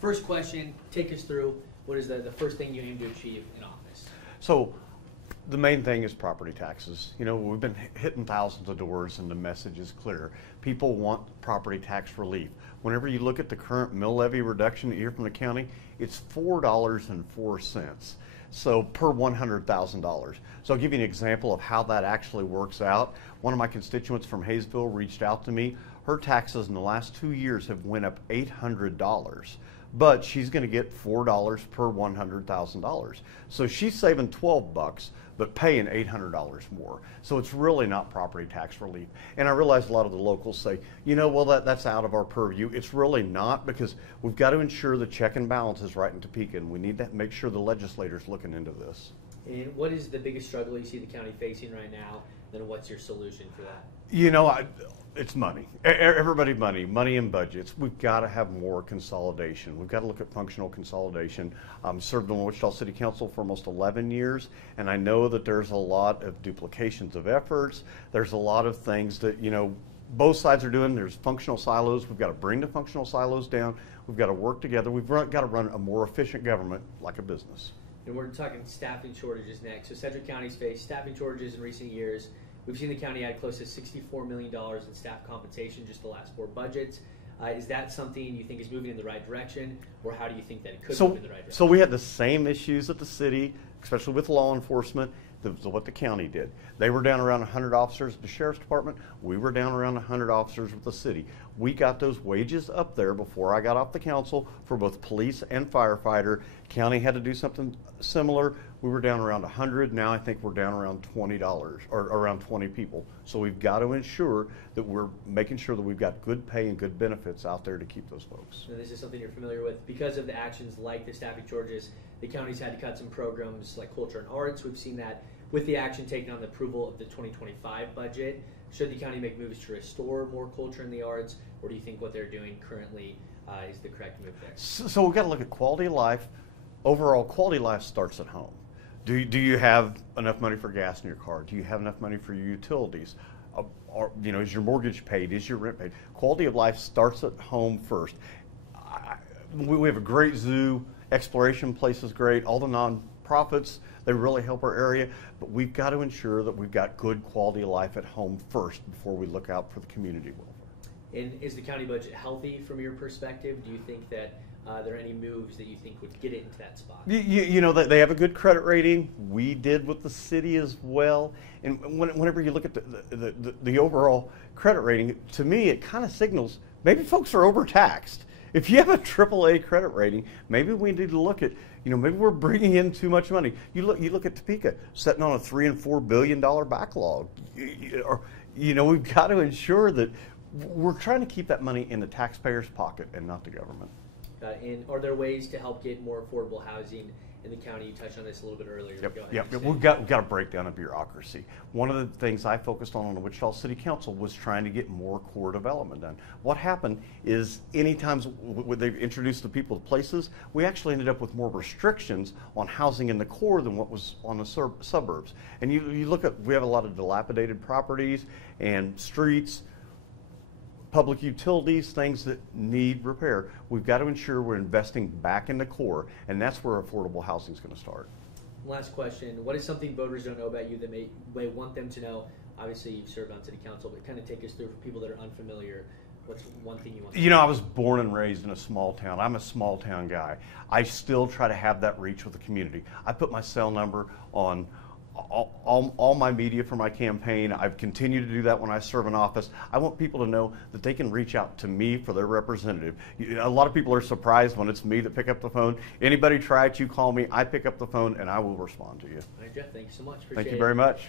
First question, take us through what is the first thing you aim to achieve in office? So the main thing is property taxes. You know, we've been hitting thousands of doors and the message is clear. People want property tax relief. Whenever you look at the current mill levy reduction that you hear from the county, it's $4.04. So per $100,000. So I'll give you an example of how that actually works out. One of my constituents from Hayesville reached out to me. Her taxes in the last 2 years have went up $800. But she's going to get $4 per $100,000. So she's saving $12, but paying $800 more. So it's really not property tax relief. And I realize a lot of the locals say, you know, well, that's out of our purview. It's really not, because we've got to ensure the check and balance is right in Topeka, and we need to make sure the legislators looking into this. And what is the biggest struggle you see the county facing right now? Then what's your solution for that? You know, it's money. Everybody money and budgets. We've got to have more consolidation. We've got to look at functional consolidation. Served on the Wichita City Council for almost 11 years, and I know that there's a lot of duplications of efforts. There's a lot of things that, you know, both sides are doing. There's functional silos. We've got to bring the functional silos down. We've got to work together. We've got to run a more efficient government like a business. And we're talking staffing shortages next. So Sedgwick County's faced staffing shortages in recent years. We've seen the county add close to $64 million in staff compensation just the last 4 budgets. Is that something you think is moving in the right direction, or how do you think that it could move in the right direction? So we had the same issues at the city, especially with law enforcement, what the county did. They were down around 100 officers at the sheriff's department. We were down around 100 officers with the city. We got those wages up there before I got off the council for both police and firefighter. County had to do something similar. We were down around 100. Now I think we're down around $20 or around 20 people. So we've got to ensure that we're making sure that we've got good pay and good benefits out there to keep those folks. And this is something you're familiar with. Because of the actions like the staffing shortages, the county's had to cut some programs like culture and arts. We've seen that with the action taken on the approval of the 2025 budget. Should the county make moves to restore more culture in the arts, or do you think what they're doing currently is the correct move there? So we've got to look at quality of life. Overall, quality of life starts at home. Do you have enough money for gas in your car? Do you have enough money for your utilities? Or, you know, is your mortgage paid? Is your rent paid? Quality of life starts at home first. We have a great zoo. Exploration place is great. All the nonprofits, they really help our area. But we've got to ensure that we've got good quality of life at home first before we look out for the community welfare. And is the county budget healthy from your perspective? Do you think that there are any moves that you think would get it into that spot? You know, they have a good credit rating. We did with the city as well. And whenever you look at the overall credit rating, to me, it kind of signals maybe folks are overtaxed. If you have a AAA credit rating, maybe we need to look at, you know, maybe we're bringing in too much money. You look at Topeka, sitting on a $3 and $4 billion backlog. You know, we've got to ensure that we're trying to keep that money in the taxpayer's pocket and not the government. And are there ways to help get more affordable housing in the county? You touched on this a little bit earlier. Yep. We've got to break down a bureaucracy. One of the things I focused on the Wichita City Council was trying to get more core development done. What happened is anytime they've introduced the people to places, we actually ended up with more restrictions on housing in the core than what was on the suburbs. And you look at, we have a lot of dilapidated properties and streets, public utilities, things that need repair. We've got to ensure we're investing back in the core, and that's where affordable housing is going to start. Last question. What is something voters don't know about you that may want them to know? Obviously, you've served on city council, but kind of take us through for people that are unfamiliar. What's one thing you want to know? You know, I was born and raised in a small town. I'm a small town guy. I still try to have that reach with the community. I put my cell number on all my media for my campaign. I've continued to do that when I serve in office. I want people to know that they can reach out to me for their representative. A lot of people are surprised when it's me that pick up the phone. Anybody try it, you call me, I pick up the phone, and I will respond to you. All right, Jeff, thank you so much. Thank you very much.